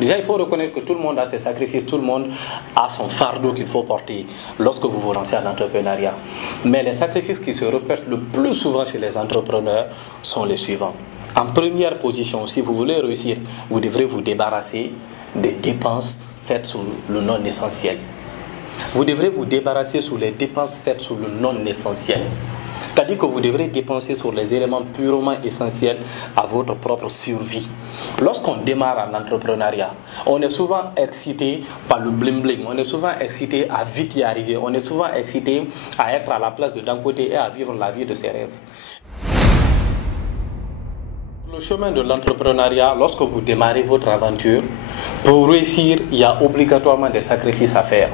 Déjà, il faut reconnaître que tout le monde a ses sacrifices, tout le monde a son fardeau qu'il faut porter lorsque vous vous lancez en entrepreneuriat. Mais les sacrifices qui se répètent le plus souvent chez les entrepreneurs sont les suivants. En première position, si vous voulez réussir, vous devrez vous débarrasser des dépenses faites sous le non essentiel. Vous devrez vous débarrasser sous les dépenses faites sous le non essentiel. C'est-à-dire que vous devrez dépenser sur les éléments purement essentiels à votre propre survie. Lorsqu'on démarre en entrepreneuriat, on est souvent excité par le bling-bling, on est souvent excité à vite y arriver, on est souvent excité à être à la place de d'un côté et à vivre la vie de ses rêves. Le chemin de l'entrepreneuriat, lorsque vous démarrez votre aventure, pour réussir, il y a obligatoirement des sacrifices à faire.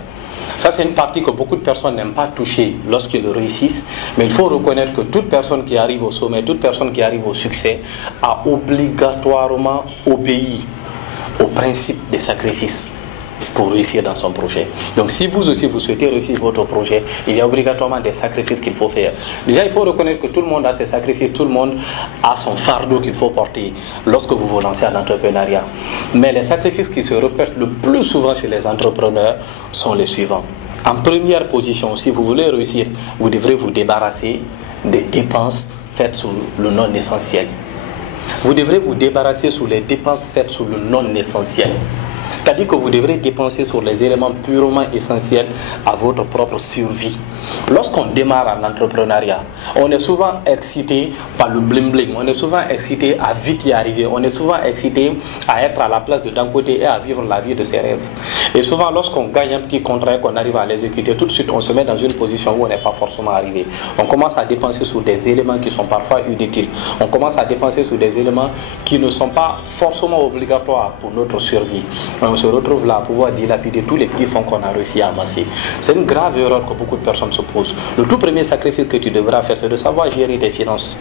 Ça, c'est une partie que beaucoup de personnes n'aiment pas toucher lorsqu'ils réussissent. Mais il faut reconnaître que toute personne qui arrive au sommet, toute personne qui arrive au succès, a obligatoirement obéi au principe des sacrifices pour réussir dans son projet. Donc si vous aussi vous souhaitez réussir votre projet, il y a obligatoirement des sacrifices qu'il faut faire. Déjà, il faut reconnaître que tout le monde a ses sacrifices, tout le monde a son fardeau qu'il faut porter lorsque vous vous lancez en entrepreneuriat. Mais les sacrifices qui se répètent le plus souvent chez les entrepreneurs sont les suivants. En première position, si vous voulez réussir, vous devrez vous débarrasser des dépenses faites sous le non essentiel. Vous devrez vous débarrasser sous les dépenses faites sous le non essentiel. C'est-à-dire que vous devrez dépenser sur les éléments purement essentiels à votre propre survie. Lorsqu'on démarre en entrepreneuriat, on est souvent excité par le bling-bling, on est souvent excité à vite y arriver, on est souvent excité à être à la place de d'un côté et à vivre la vie de ses rêves. Et souvent, lorsqu'on gagne un petit contrat et qu'on arrive à l'exécuter, tout de suite, on se met dans une position où on n'est pas forcément arrivé. On commence à dépenser sur des éléments qui sont parfois inutiles. On commence à dépenser sur des éléments qui ne sont pas forcément obligatoires pour notre survie. On se retrouve là à pouvoir dilapider tous les petits fonds qu'on a réussi à amasser. C'est une grave erreur que beaucoup de personnes se posent. Le tout premier sacrifice que tu devras faire, c'est de savoir gérer tes finances.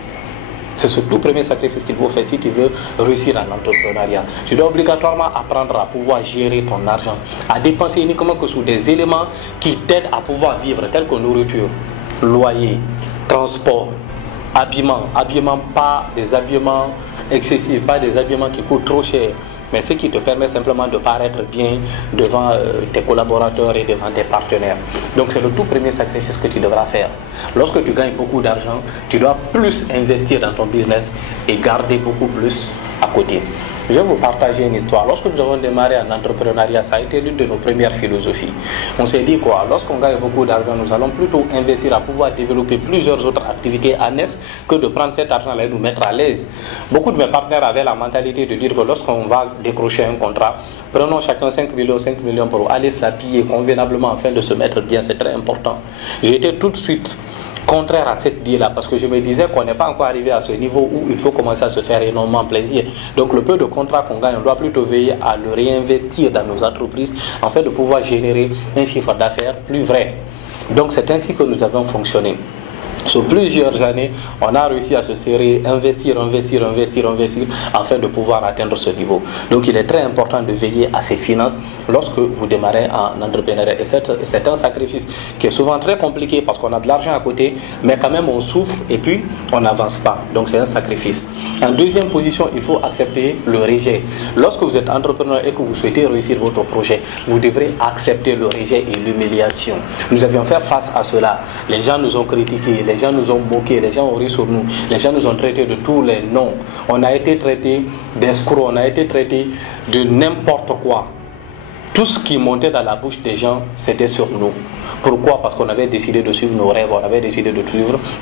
C'est ce tout premier sacrifice qu'il faut faire si tu veux réussir en entrepreneuriat. Tu dois obligatoirement apprendre à pouvoir gérer ton argent, à dépenser uniquement que sur des éléments qui t'aident à pouvoir vivre, tels que nourriture, loyer, transport, habillement. Habillement, pas des habillements excessifs, pas des habillements qui coûtent trop cher, mais ce qui te permet simplement de paraître bien devant tes collaborateurs et devant tes partenaires. Donc c'est le tout premier sacrifice que tu devras faire. Lorsque tu gagnes beaucoup d'argent, tu dois plus investir dans ton business et garder beaucoup plus à côté. Je vais vous partager une histoire. Lorsque nous avons démarré en entrepreneuriat, ça a été l'une de nos premières philosophies. On s'est dit quoi? Lorsqu'on gagne beaucoup d'argent, nous allons plutôt investir à pouvoir développer plusieurs autres activités annexes que de prendre cet argent-là et nous mettre à l'aise. Beaucoup de mes partenaires avaient la mentalité de dire que lorsqu'on va décrocher un contrat, prenons chacun 5 millions pour aller s'habiller convenablement afin de se mettre bien. C'est très important. J'ai été tout de suite contraire à cette idée-là, parce que je me disais qu'on n'est pas encore arrivé à ce niveau où il faut commencer à se faire énormément plaisir. Donc le peu de contrats qu'on gagne, on doit plutôt veiller à le réinvestir dans nos entreprises afin de pouvoir générer un chiffre d'affaires plus vrai. Donc c'est ainsi que nous avons fonctionné. Sur plusieurs années, on a réussi à se serrer, investir afin de pouvoir atteindre ce niveau. Donc il est très important de veiller à ses finances lorsque vous démarrez en entrepreneuriat. Et c'est un sacrifice qui est souvent très compliqué parce qu'on a de l'argent à côté, mais quand même on souffre et puis on n'avance pas. Donc c'est un sacrifice. En deuxième position, il faut accepter le rejet. Lorsque vous êtes entrepreneur et que vous souhaitez réussir votre projet, vous devrez accepter le rejet et l'humiliation. Nous avions fait face à cela. Les gens nous ont critiqués, les gens nous ont moqués, les gens ont ri sur nous, les gens nous ont traités de tous les noms. On a été traités d'escrocs, on a été traités de n'importe quoi. Tout ce qui montait dans la bouche des gens, c'était sur nous. Pourquoi? Parce qu'on avait décidé de suivre nos rêves, on avait décidé de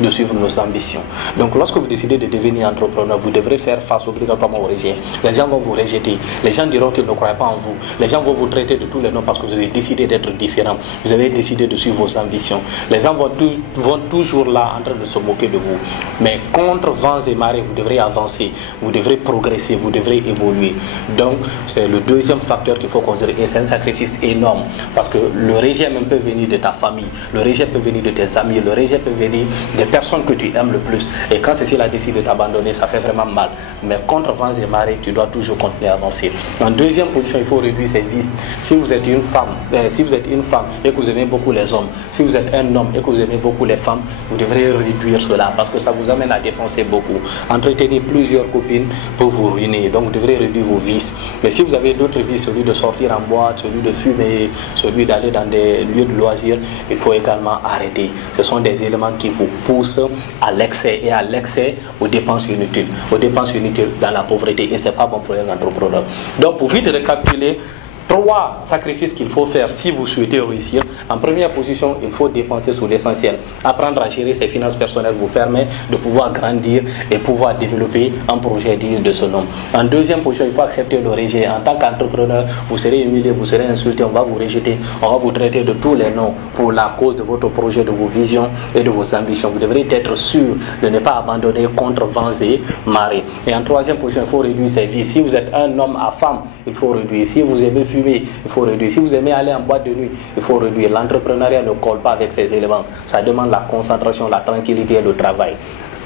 suivre nos ambitions. Donc lorsque vous décidez de devenir entrepreneur, vous devrez faire face obligatoirement au rejet. Les gens vont vous rejeter, les gens diront qu'ils ne croient pas en vous, les gens vont vous traiter de tous les noms parce que vous avez décidé d'être différent, vous avez décidé de suivre vos ambitions. Les gens vont toujours là en train de se moquer de vous. Mais contre vents et marées, vous devrez avancer, vous devrez progresser, vous devrez évoluer. Donc c'est le deuxième facteur qu'il faut considérer et c'est c'est un sacrifice énorme parce que le rejet même peut venir de ta famille, le rejet peut venir de tes amis, le rejet peut venir des personnes que tu aimes le plus. Et quand ceci-là décide de t'abandonner, ça fait vraiment mal. Mais contre vents et marées, tu dois toujours continuer à avancer. En deuxième position, il faut réduire ses vices. Si vous êtes une femme, et que vous aimez beaucoup les hommes, si vous êtes un homme et que vous aimez beaucoup les femmes, vous devrez réduire cela parce que ça vous amène à dépenser beaucoup. Entretenir plusieurs copines peut vous ruiner. Donc vous devrez réduire vos vices. Mais si vous avez d'autres vices, celui de sortir en boîte, celui de fumer, celui d'aller dans des lieux de loisirs, il faut également arrêter. Ce sont des éléments qui vous poussent à l'excès et à l'excès aux dépenses inutiles. Aux dépenses inutiles dans la pauvreté. Et ce n'est pas bon pour les entrepreneurs. Donc pour vite récapituler, 3 sacrifices qu'il faut faire si vous souhaitez réussir. En première position, il faut dépenser sur l'essentiel. Apprendre à gérer ses finances personnelles vous permet de pouvoir grandir et pouvoir développer un projet digne de ce nom. En deuxième position, il faut accepter le rejet. En tant qu'entrepreneur, vous serez humilié, vous serez insulté, on va vous rejeter, on va vous traiter de tous les noms pour la cause de votre projet, de vos visions et de vos ambitions. Vous devrez être sûr de ne pas abandonner contre vents et marées. Et en troisième position, il faut réduire ses vies. Si vous êtes un homme à femme, il faut réduire. Si vous aimez fumer, il faut réduire. Si vous aimez aller en boîte de nuit, il faut réduire. L'entrepreneuriat ne colle pas avec ces éléments. Ça demande la concentration, la tranquillité et le travail.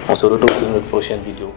On se retrouve sur notre prochaine vidéo.